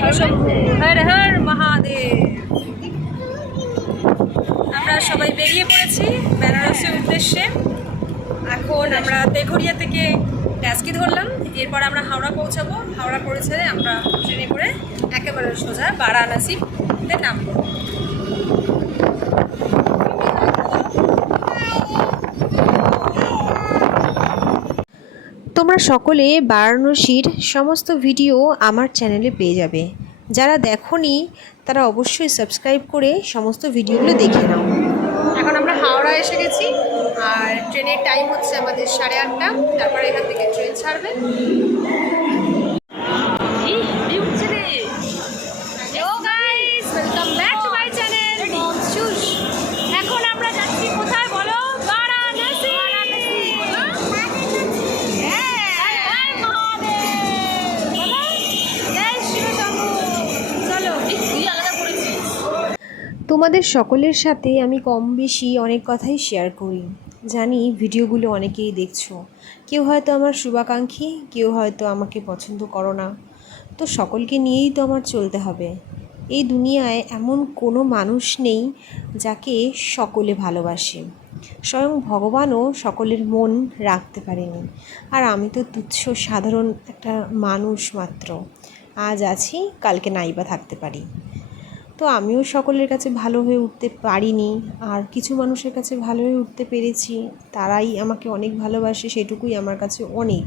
শিব শম্ভু, হর হর মহাদেব। আমরা সবাই বেরিয়ে পড়েছি বেনারসের উদ্দেশ্যে। এখন আমরা তেঘরিয়া থেকে ট্যাক্সি ধরলাম, এরপর আমরা হাওড়া পৌঁছাবো। হাওড়া পৌঁছে আমরা ট্রেনে করে একেবারে সোজা বারাণসীতে নামবো। তোমরা সকলে বারাণসীর সমস্ত ভিডিও আমার চ্যানেলে পেয়ে যাবে। যারা দেখোনি তারা অবশ্যই সাবস্ক্রাইব করে সমস্ত ভিডিওগুলো দেখে নাও। এখন আমরা হাওড়া এসে গেছি, আর ট্রেনের টাইম হচ্ছে আমাদের 8:30। তারপরে এখান থেকে ট্রেন ছাড়বে। এখন আমরা যাচ্ছি কোথায় বলো? বারাণসী। তোমাদের সকলের সাথে আমি কম বেশি অনেক কথাই শেয়ার করি। জানি ভিডিওগুলো অনেকেই দেখছো, কেউ হয়তো আমার শুভাকাঙ্ক্ষী, কেউ হয়তো আমাকে পছন্দ করো না। তো সকলকে নিয়েই তো আমার চলতে হবে। এই দুনিয়ায় এমন কোনো মানুষ নেই যাকে সকলে ভালোবাসে। স্বয়ং ভগবানও সকলের মন রাখতে পারেনি। আর আমি তো তুচ্ছ সাধারণ একটা মানুষ মাত্র। আজ আছি, কালকে নাইবা থাকতে পারি। তো আমিও সকলের কাছে ভালো হয়ে উঠতে পারিনি, আর কিছু মানুষের কাছে ভালো হয়ে উঠতে পেরেছি। তারাই আমাকে অনেক ভালোবাসে, সেটুকুই আমার কাছে অনেক।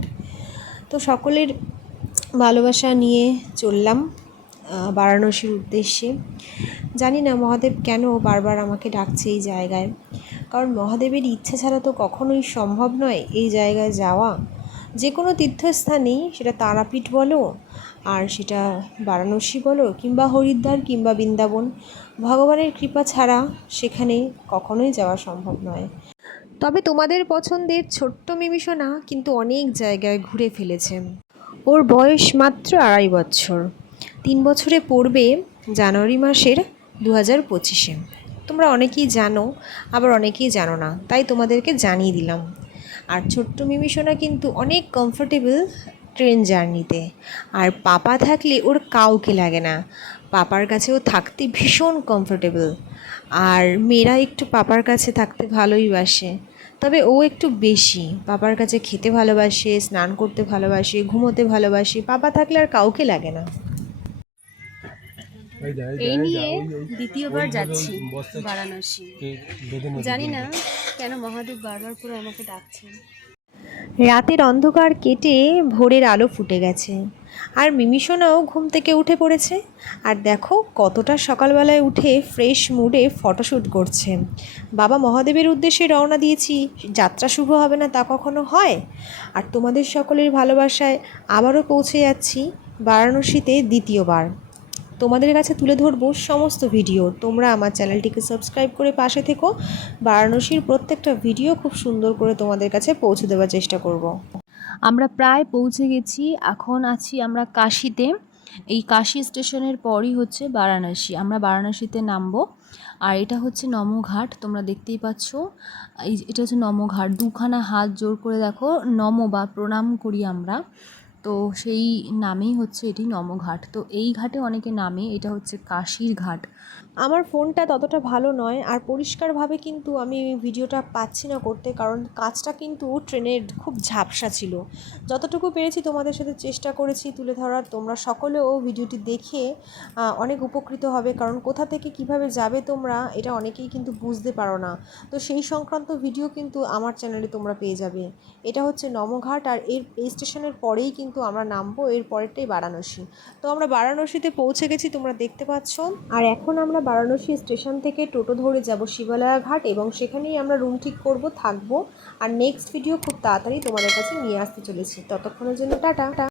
তো সকলের ভালোবাসা নিয়ে চললাম বারাণসীর উদ্দেশ্যে। জানি না মহাদেব কেন বারবার আমাকে ডাকছে এই জায়গায়, কারণ মহাদেবের ইচ্ছা ছাড়া তো কখনোই সম্ভব নয় এই জায়গায় যাওয়া। যে কোনো তীর্থস্থানেই, সেটা তারাপীঠ বলো, আর সেটা বারাণসী বলো, কিংবা হরিদ্বার কিংবা বৃন্দাবন, ভগবানের কৃপা ছাড়া সেখানে কখনোই যাওয়া সম্ভব নয়। তবে তোমাদের পছন্দের ছোট্ট মিমিসোনা কিন্তু অনেক জায়গায় ঘুরে ফেলেছে। ওর বয়স মাত্র 2.5 বছর। 3 বছরে পড়বে জানুয়ারি মাসের 2025-এ। তোমরা অনেকেই জানো, আবার অনেকেই জানো না, তাই তোমাদেরকে জানিয়ে দিলাম। আর ছোট্ট মিমিসোনা কিন্তু অনেক কমফোর্টেবল ট্রেন জার্নিতে। আর পাপা থাকলে ওর কাউকে লাগে না, পাপার কাছেও থাকতে ভীষণ কমফোর্টেবল। আর মেয়েরা একটু পাপার কাছে থাকতে ভালোই বাসে, তবে ও একটু বেশি পাপার কাছে খেতে ভালোবাসে, স্নান করতে ভালোবাসে, ঘুমোতে ভালোবাসে। পাপা থাকলে আর কাউকে লাগে না। এই নিয়ে দ্বিতীয়বার যাচ্ছি বারাণসী। জানি না কেন মহাদেব বারবার করে আমাকে ডাকছেন। রাতের অন্ধকার কেটে ভোরের আলো ফুটে গেছে, আর মিমিসোনাও ঘুম থেকে উঠে পড়েছে। আর দেখো কতটা সকালবেলায় উঠে ফ্রেশ মুডে ফটোশ্যুট করছে। বাবা মহাদেবের উদ্দেশ্যে রওনা দিয়েছি, যাত্রা শুভ হবে না তা কখনো হয়? আর তোমাদের সকলের ভালোবাসায় আবারও পৌঁছে যাচ্ছি বারাণসীতে দ্বিতীয়বার। তোমাদের কাছে তুলে ধরবো সমস্ত ভিডিও। তোমরা আমার চ্যানেলটিকে সাবস্ক্রাইব করে পাশে থেকো। বারাণসীর প্রত্যেকটা ভিডিও খুব সুন্দর করে তোমাদের কাছে পৌঁছে দেওয়ার চেষ্টা করব। আমরা প্রায় পৌঁছে গেছি, এখন আছি আমরা কাশিতে। এই কাশি স্টেশনের পরই হচ্ছে বারাণসী। আমরা বারাণসীতে নামবো। আর এটা হচ্ছে নমঘাট, তোমরা দেখতেই পাচ্ছ। এটা হচ্ছে নমঘাট। দুখানা হাত জোর করে দেখো, নম বা প্রণাম করি আমরা। তো সেই নামেই হচ্ছে এটি নমঘাট। তো এই ঘাটে অনেকে নামে, এটা হচ্ছে কাশীর ঘাট। আমার ফোনটা ততটা ভালো নয়, আর পরিষ্কারভাবে কিন্তু আমি ভিডিওটা পাচ্ছি না করতে, কারণ কাজটা কিন্তু ট্রেনের খুব ঝাপসা ছিল। যতটুকু পেরেছি তোমাদের সাথে চেষ্টা করেছি তুলে ধরার। তোমরা সকলেও ভিডিওটি দেখে অনেক উপকৃত হবে, কারণ কোথা থেকে কিভাবে যাবে তোমরা এটা অনেকেই কিন্তু বুঝতে পারো না। তো সেই সংক্রান্ত ভিডিও কিন্তু আমার চ্যানেলে তোমরা পেয়ে যাবে। এটা হচ্ছে নমঘাট, আর এই স্টেশনের পরেই কিন্তু আমরা নামবো, এর পরেরটাই বারাণসী। তো আমরা বারাণসীতে পৌঁছে গেছি, তোমরা দেখতে পাচ্ছ। আর এখন আমরা বারাণসী স্টেশন থেকে টোটো ধরে যাব শিবালয়া ঘাট, এবং সেখানেই আমরা রুম ঠিক করব, থাকবো। আর নেক্সট ভিডিও খুব তাড়াতাড়ি তোমাদের কাছে নিয়ে আসতে চলেছি। ততক্ষণের জন্য টাটা।